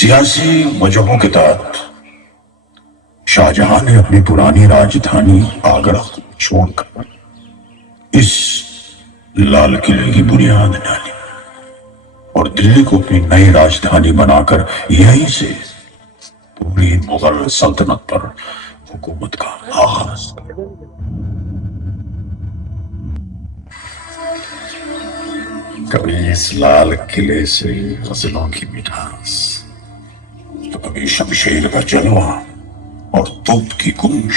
सियासी वजहों के तहत शाहजहां ने अपनी पुरानी राजधानी आगरा छोड़कर इस लाल किले की बुनियाद डाली और दिल्ली को अपनी नई राजधानी बनाकर यहीं से पूरी मुगल सल्तनत पर हुकूमत का आगाज। कभी इस लाल किले से गजलों की मिठास, तो कभी शमशीर का जलवा और तोप की गूंज।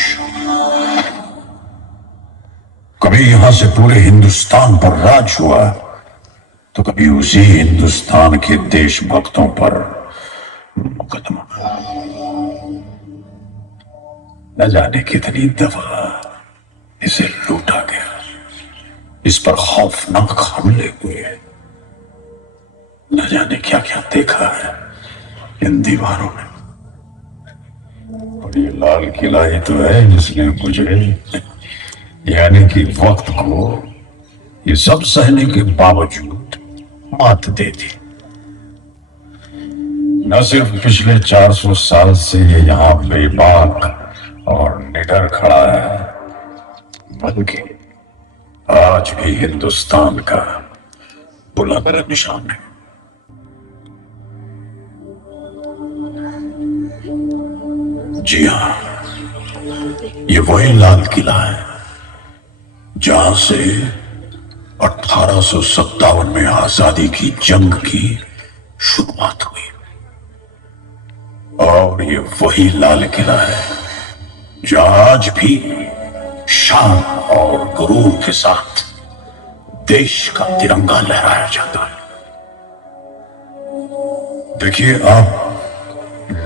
कभी यहां से पूरे हिंदुस्तान पर राज हुआ, तो कभी उसी हिंदुस्तान के देशभक्तों पर मुकदमा। न जाने कितनी दफा इसे लूटा गया, इस पर खौफनाक हमले हुए। न जाने क्या क्या देखा है इन दीवारों में। और ये लाल किला ही तो है जिसने मुझे, यानी कि वक्त को, ये सब सहने के बावजूद मात दे दी। न सिर्फ पिछले 400 साल से ये यहां बेबाक और निडर खड़ा है, बल्कि आज भी हिंदुस्तान का बुलंद निशान है। जी हाँ, ये वही लाल किला है जहां से 1857 में आजादी की जंग की शुरुआत हुई। और ये वही लाल किला है जहां आज भी शान और गुरूर के साथ देश का तिरंगा लहराया जाता है। देखिए, आप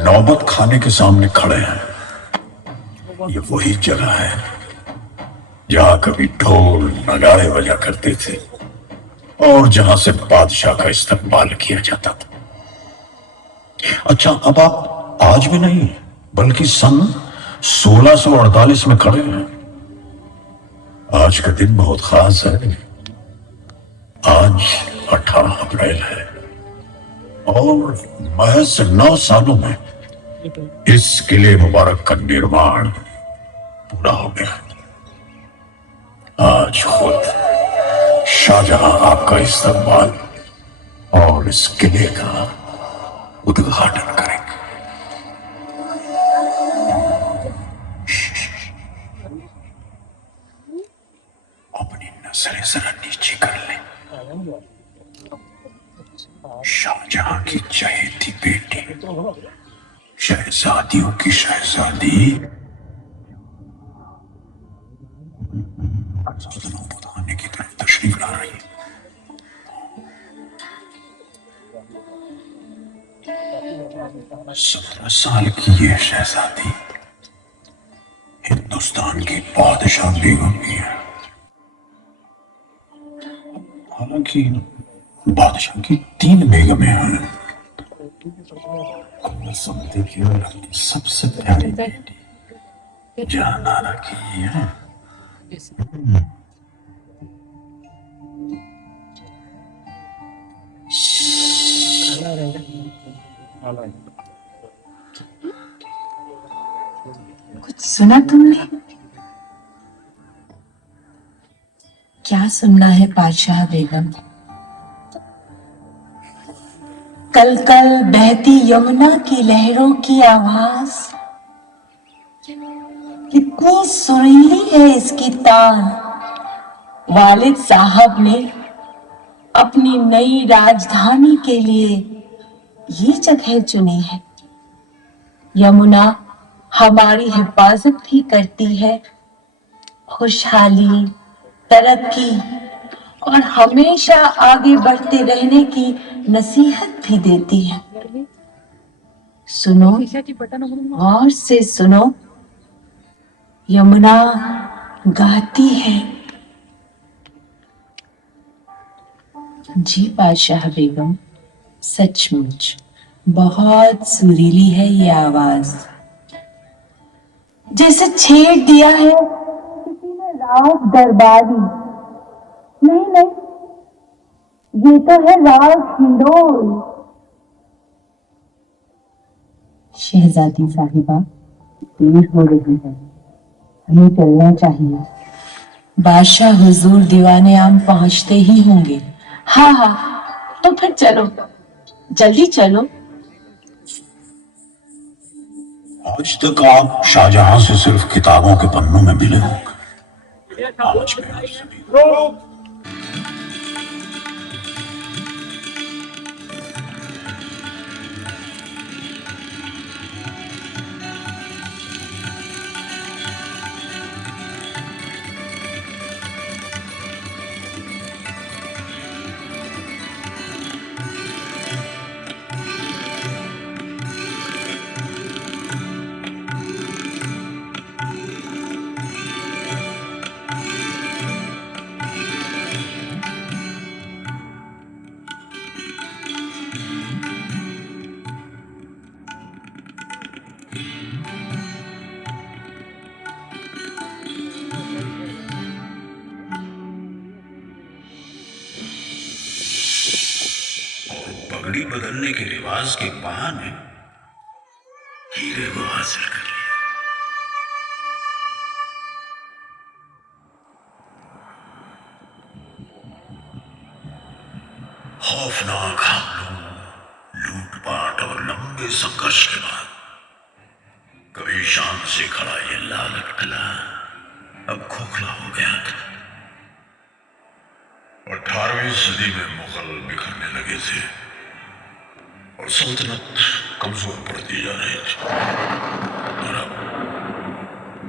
नौबत खाने के सामने खड़े हैं। ये वही जगह है जहां कभी ढोल नगाड़े बजा करते थे और जहां से बादशाह का इस्तकबाल किया जाता था। अच्छा, अब आप आज भी नहीं बल्कि सन 1648 में खड़े हैं। आज का दिन बहुत खास है। आज 18 अप्रैल है और महज 9 सालों में इस किले मुबारक का निर्माण पूरा हो गया। आज खुद शाहजहां आपका इस्तकबाल और इस किले का उद्घाटन करेंगे। अपनी नजरें जरा नीचे कर लें। शाहजहां की चहेती बेटी, शहजादियों की शहजादी, बताने की तरफ तशरीफ ला रही है। 17 साल की ये शहजादी हिंदुस्तान की बादशाह बेगम भी है। हालांकि बादशाह की 3 बेगमें हैं। सुनते की सबसे प्यारी बेटी जहानारा की है। कुछ सुना तुमने? क्या सुनना है बादशाह बेगम? कल कल बहती यमुना की लहरों की आवाज, कितनी सुरीली है इसकी तान। वालिद साहब ने अपनी नई राजधानी के लिए ये जगह चुनी है। यमुना हमारी हिफाजत भी करती है, खुशहाली, तरक्की और हमेशा आगे बढ़ते रहने की नसीहत भी देती है। सुनो, गौर से सुनो, यमुना गाती है। जी बादशाह बेगम, सचमुच बहुत सुरीली है ये आवाज, जैसे छेड़ दिया है किसी ने राग दरबारी। नहीं नहीं, ये तो है राग हिंडोल। शहजादी साहिबा, देर हो रही है, हमें चलना चाहिए। बादशाह हुजूर दीवाने आम पहुंचते ही होंगे। हाँ हाँ, तो फिर चलो, जल्दी चलो। आज तक आप शाहजहां से सिर्फ किताबों के पन्नों में मिले होंगे। आज मैं आपसे भी पगड़ी बदलने के रिवाज के बहाने हीरे को हासिल कर लिया। खौफनाक हमलों, लूटपाट और लंबे संघर्ष के बाद कभी शान से खड़ा ये लालट किला अब खोखला हो गया था। 18वीं सदी में मुगल बिखरने लगे थे और सल्तनत कमजोर पड़ती जा रही थी। और अब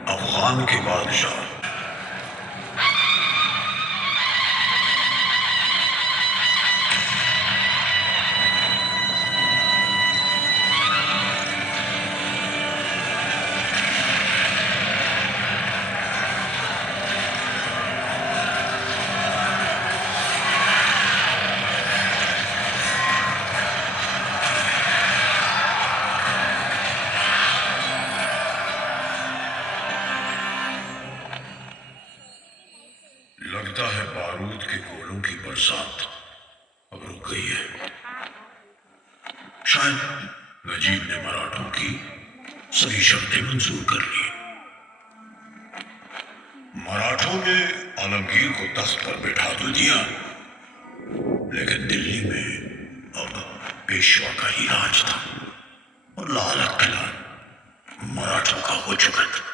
अफगान के बादशाह लगता है बारूद के गोलों की बरसात अब रुक गई है। शायद नजीब ने मराठों की सभी शर्तें मंजूर कर ली। मराठों ने आलमगीर को तख्त पर बैठा तो दिया, लेकिन दिल्ली में अब पेशवा का ही राज था और लाल किला मराठों का हो चुका था।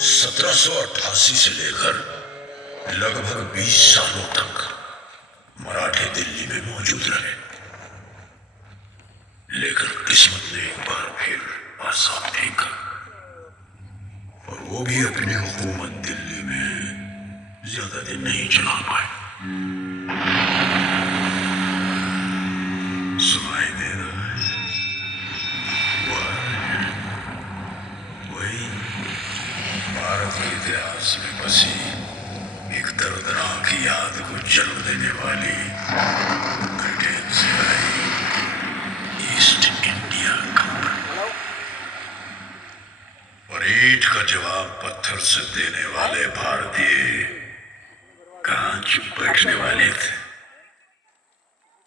सत्रह सौ 88 से लेकर लगभग 20 सालों तक मराठे दिल्ली में मौजूद रहे, लेकिन किस्मत ने एक बार फिर आसाम फेंका और वो भी अपनी हुकूमत दिल्ली में ज्यादा दिन नहीं चला पाए। सुनाई दे रहा है वही भारत के इतिहास में बसी एक दर्दनाक याद को जन्म देने वाली ब्रिटेन से आई ईस्ट इंडिया कंपनी और ईंट का जवाब पत्थर से देने वाले भारतीय कहां चुप बैठने वाले थे।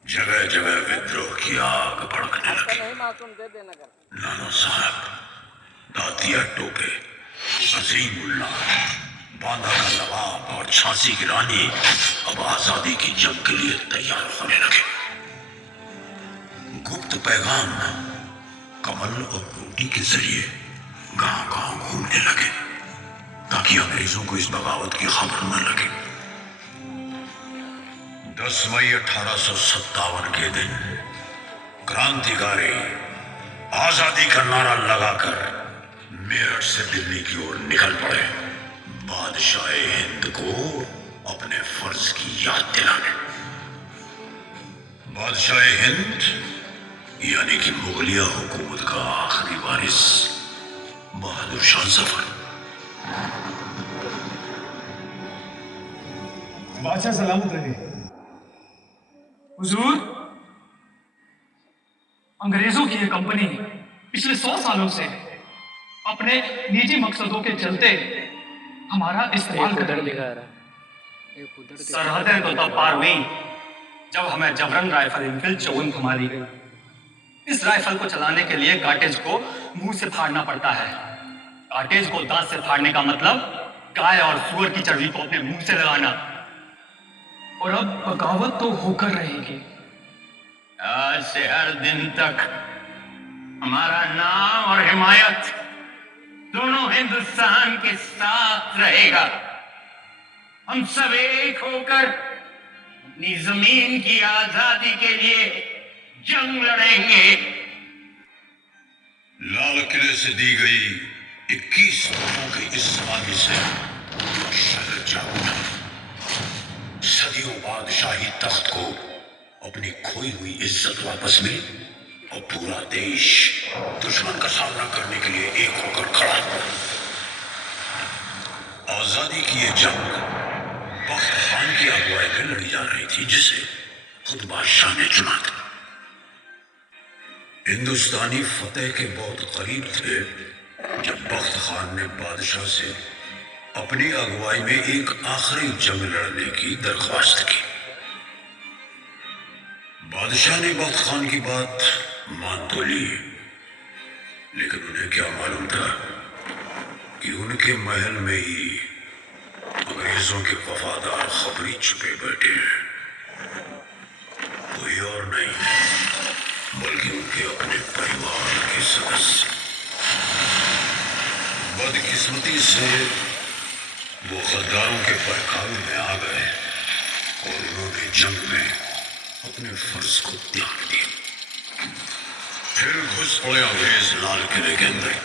जगह जगह विद्रोह की आग भड़कने लगी। नाना साहब, दातिया टोपे, अजीमुल्ला, बांदा का नवाब और झांसी की रानी अब आजादी की जंग के लिए तैयार होने लगे। गुप्त पैगाम कमल और रोटी के जरिए गांव-गांव घूमने लगे ताकि अंग्रेजों को इस बगावत की खबर न लगे। 10 मई 1857 के दिन क्रांतिकारी आजादी का नारा लगाकर मेरठ से दिल्ली की ओर निकल पड़े। बादशाह हिंद को अपने फर्ज की याद दिलाने। बादशाह हिंद यानी कि मुगलिया हुकूमत का आखिरी वारिस बहादुर शाह जफर। बादशाह सलामत रहे। हुजूर, अंग्रेजों की ये कंपनी पिछले 100 सालों से अपने निजी मकसदों के चलते हमारा इस्तेमाल कर रही है। सरहदें तो तब पार हुई जब हमें जबरन राइफल इनफिल चौगन थमा दी गई। इस राइफल को चलाने के लिए कार्टेज को मुंह से फाड़ना पड़ता है। कार्टेज को दांत से फाड़ने का मतलब गाय और सुअर की चर्बी को अपने मुंह से लगाना। और अब बगावत तो होकर रहेगी। आज से हर दिन तक हमारा नाम और हिमायत दोनों हिंदुस्तान के साथ रहेगा। हम सब एक होकर अपनी जमीन की आजादी के लिए जंग लड़ेंगे। लाल किले से दी गई 21 तोपों की इस सलामी से शहर जाग उठा। सदियों बाद शाही तख्त को अपनी खोई हुई इज्जत वापस मिली और पूरा देश दुश्मन का सामना करने के लिए एक होकर खड़ा। आजादी की ये जंग बख्त खान की अगुवाई में लड़ी जा रही थी, जिसे खुद बादशाह ने चुना था। हिंदुस्तानी फतेह के बहुत करीब थे जब बख्त खान ने बादशाह से अपनी अगुवाई में एक आखिरी जंग लड़ने की दरख्वास्त की। बादशाह ने बख्त खान की बात मान तो ली, लेकिन उन्हें क्या मालूम था कि उनके महल में ही अंग्रेजों के वफादार खबरी छुपे बैठे हैं। कोई और नहीं बल्कि उनके अपने परिवार के सदस्य। बदकिस्मती से वो गद्दारों के बहकावे में आ गए और उन्होंने जंग में अपने फर्ज को त्याग दिया। फिर घुस पड़े अंग्रेज लाल किले के अंदर।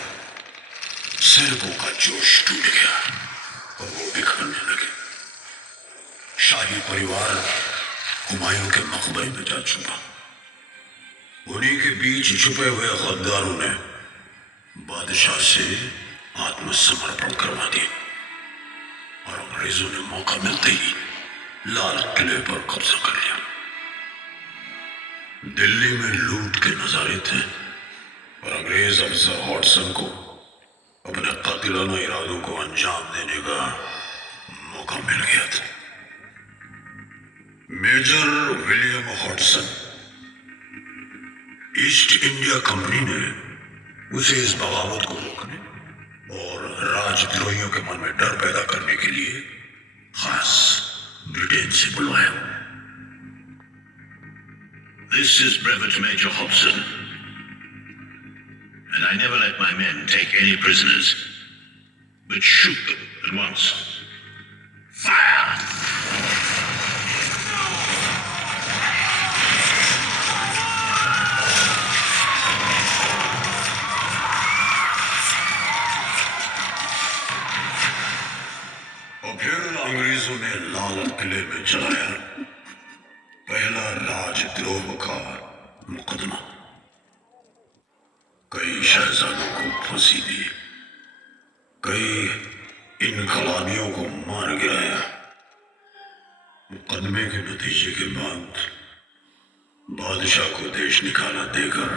सैनिकों का जोश टूट गया और वो बिखरने लगे। शाही परिवार हुमायूं के मकबरे में जा छुपा। उन्हीं के बीच छुपे हुए गद्दारों ने बादशाह से आत्मसमर्पण करवा दिया और अंग्रेजों ने मौका मिलते ही लाल किले पर कब्जा कर लिया। दिल्ली में लूट के नजारे थे और अंग्रेज अफसर हॉटसन को अपने कातिलाना इरादों को अंजाम देने का मौका मिल गया था। Major William Hodson, East India Company ने उसे इस बगावत को रोकने और राजद्रोहियों के मन में डर पैदा करने के लिए खास ब्रिटेन से बुलवाया। This is Brevet Major Hobson, and I never let my men take any prisoners, but shoot them at once. Fire! और फिर अंग्रेजों ने लाल किले में चलाया पहला राजद्रोह का मुकदमा। कई शहजादों को फांसी दी, कई इनकलाबियों को मार गिराया। मुकदमे के नतीजे के बाद बादशाह को देश निकाला देकर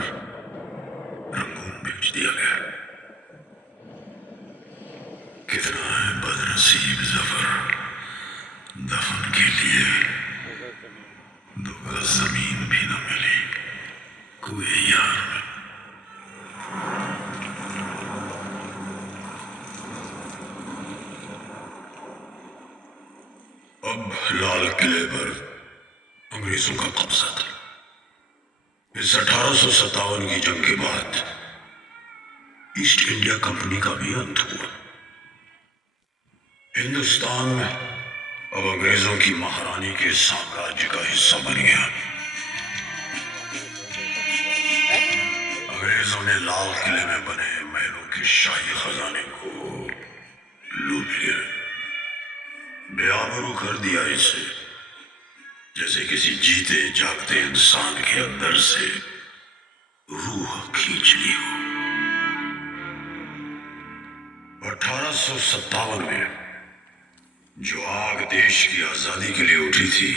रंगून भेज दिया गया। कितना है बदनसीब जफर, दफन के लिए 2 गज जमीन भी न मिली कुए यार में। अब लाल किले पर अंग्रेजों का कब्जा था। इस 1857 की जंग के बाद ईस्ट इंडिया कंपनी का भी अंत हुआ। हिंदुस्तान अब अंग्रेजों की महारानी के साम्राज्य का हिस्सा बन गया। अंग्रेजों ने लाल किले में बने महलों के शाही खजाने को लूट लिया। बेआबरू कर दिया इसे, जैसे किसी जीते जागते इंसान के अंदर से रूह खींच ली हो। 1857 में जो आग देश की आजादी के लिए उठी थी,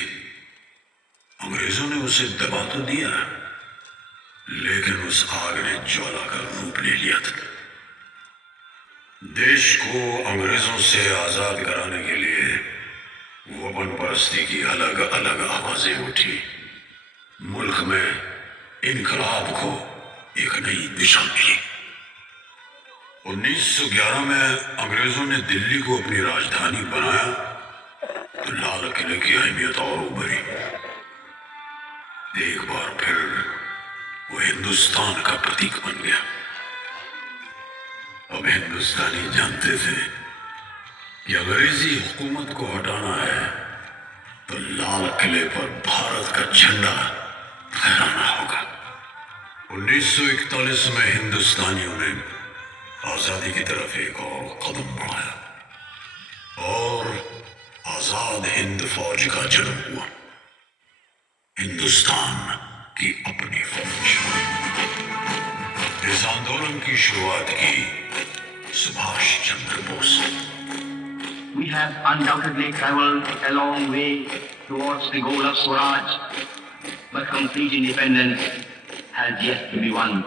अंग्रेजों ने उसे दबा तो दिया, लेकिन उस आग ने ज्वाला का रूप ले लिया था। देश को अंग्रेजों से आजाद कराने के लिए वतन परस्ती की अलग अलग आवाजें उठी। मुल्क में इनकलाब को एक नई दिशा मिली। 1911 में अंग्रेजों ने दिल्ली को अपनी राजधानी बनाया तो लाल किले की अहमियत और उभरी। एक बार फिर वो हिंदुस्तान का प्रतीक बन गया। अब हिंदुस्तानी जानते थे कि अंग्रेजी हुकूमत को हटाना है तो लाल किले पर भारत का झंडा फहराना होगा। 1941 में हिंदुस्तानियों ने आजादी की तरफ एक और कदम बढ़ाया और आजाद हिंद फौज का जन्म हुआ। हिंदुस्तान की अपनी फौज। इस आंदोलन की शुरुआत की Subhash Chandra Bose. We have undoubtedly traveled a long way towards the goal of Swaraj, but complete independence has yet to be won.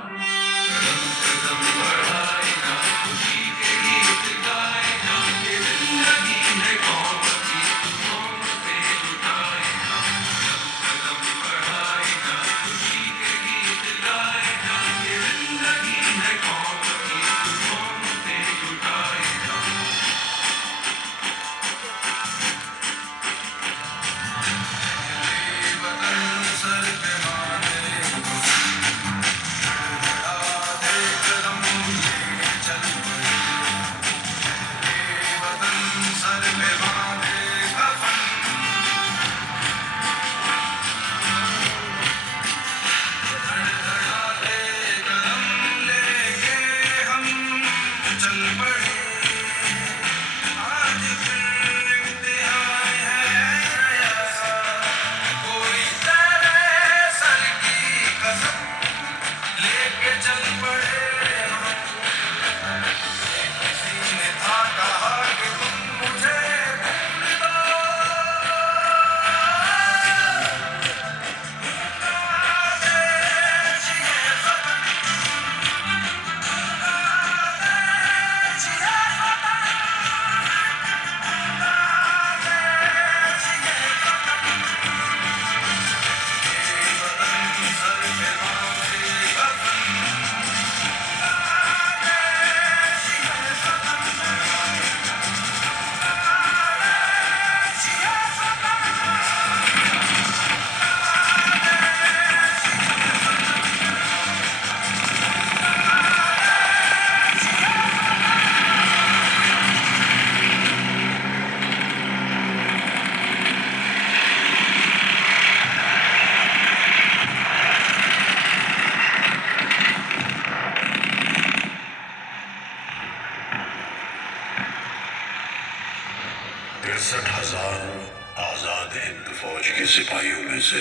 Azad Hind फौज के सिपाहियों में से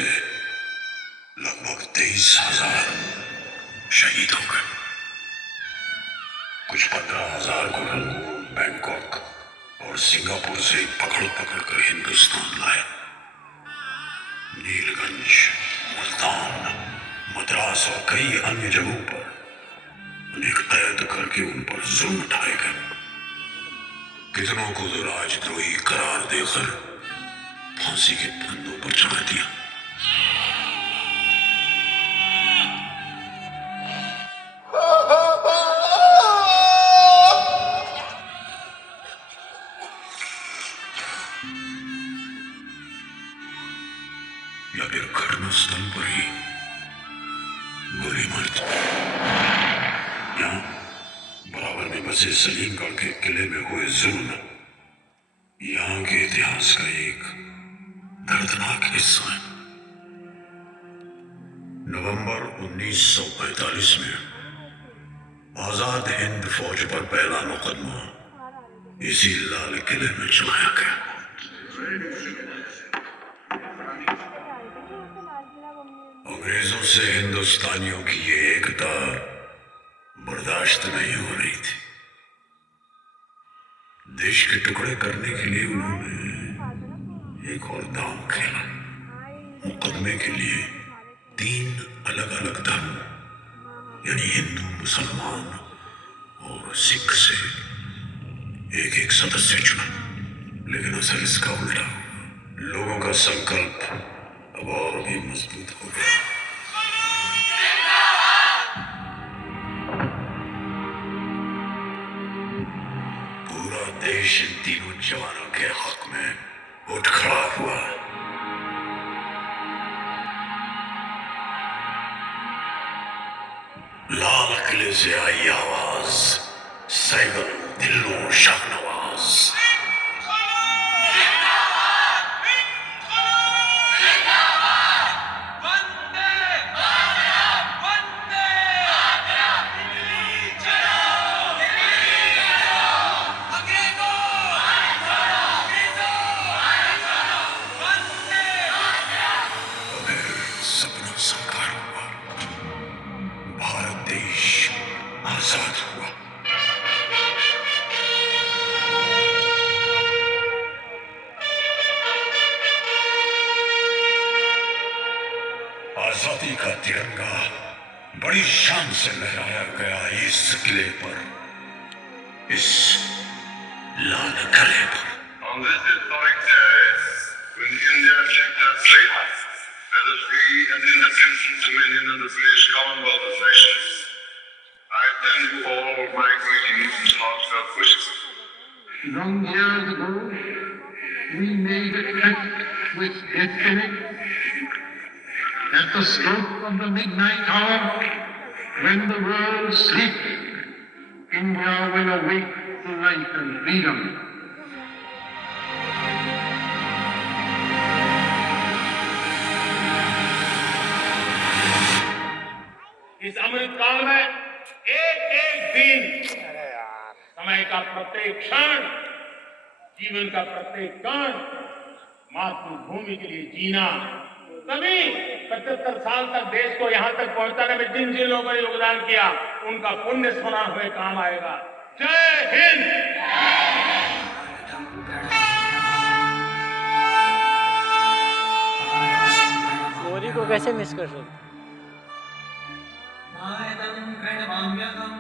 लगभग 23,000 शहीद हो गए। कुछ 15,000 को रंगून, बैंकॉक और सिंगापुर से पकड़ कर हिंदुस्तान लाया। नीलगंज, मुल्तान, मद्रास और कई अन्य जगहों पर उन्हें कैद करके उन पर जुल्म ढाए गए। कितनों को तो राजद्रोही करार देकर फांसी के फंदों पर चढ़ा दिया। या फिर घटना स्थल पर ही गोली मार दी। यहां बराबर में बसे सलीमगढ़ के किले में हुए जुल्म यहां के इतिहास का एक दर्दनाक हिस्सा है। नवंबर 1945 में आजाद हिंद फौज पर पहला मुकदमा इसी लाल किले में चलाया गया। अंग्रेजों से हिंदुस्तानियों की ये एकता बर्दाश्त नहीं हो रही थी। देश के टुकड़े करने के लिए उन्होंने एक और दांव खेला। मुकदमे के लिए 3 अलग अलग धर्म यानी हिंदू, मुसलमान और सिख से एक एक सदस्य चुना, लेकिन असर इसका उल्टा। लोगों का संकल्प अब और भी मजबूत हो गया। पूरा देश इन तीनों जवानों के हक में उठ खड़ा हुआ। लाल किले से आई आवाज, सैगल दिल्लो शाहनवाज। सपना साकार हुआ, भारत देश आजाद हुआ। आजादी का तिरंगा बड़ी शान से लहराया गया इस किले पर, इस लाल किले पर। On this historic day, when India checked her fate as a free and independent dominion of the British Commonwealth of Nations, I send you all my greetings and heartfelt wishes. Long years ago, we made a pact with destiny. At the stroke of the midnight hour, when the world sleeps, India will awake to life and freedom. इस अमृत काल में एक एक दिन, समय का प्रत्येक क्षण, जीवन का प्रत्येक कण मातृभूमि के लिए जीना, तभी 75 साल तक देश को यहां तक पहुंचाने में जिन जिन लोगों ने योगदान किया, उनका पुण्य स्मरण हमें काम आएगा। जय हिंद। मोदी को कैसे मिस कर सकते? भारतं प्रणमाम्यहम्।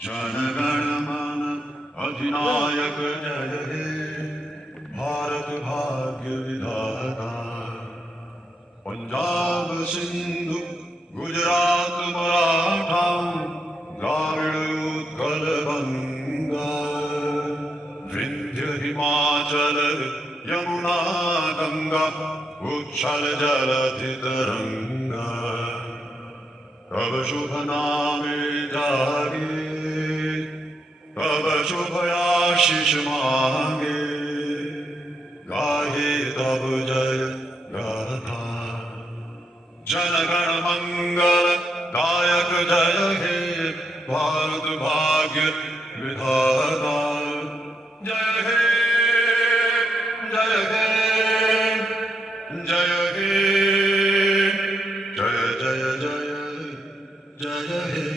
जनगण मन अधिनायक जय हे भारत भाग्य विधाता पंजाब सिंधु गुजरात मराठा द्राविड़ उत्कल बंगा विंध्य हिमाचल यमुना गंगा उच्छल जलधि तरंगा तब शुभ नामे जागे तब शुभ आशीष मांगे गाहे तब जय गाथा जनगण मंगल दायक जय हे भारत भाग्य विधाता जय हे जय हे जय हे जय जय जय जय हे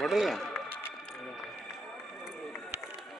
बॉटल का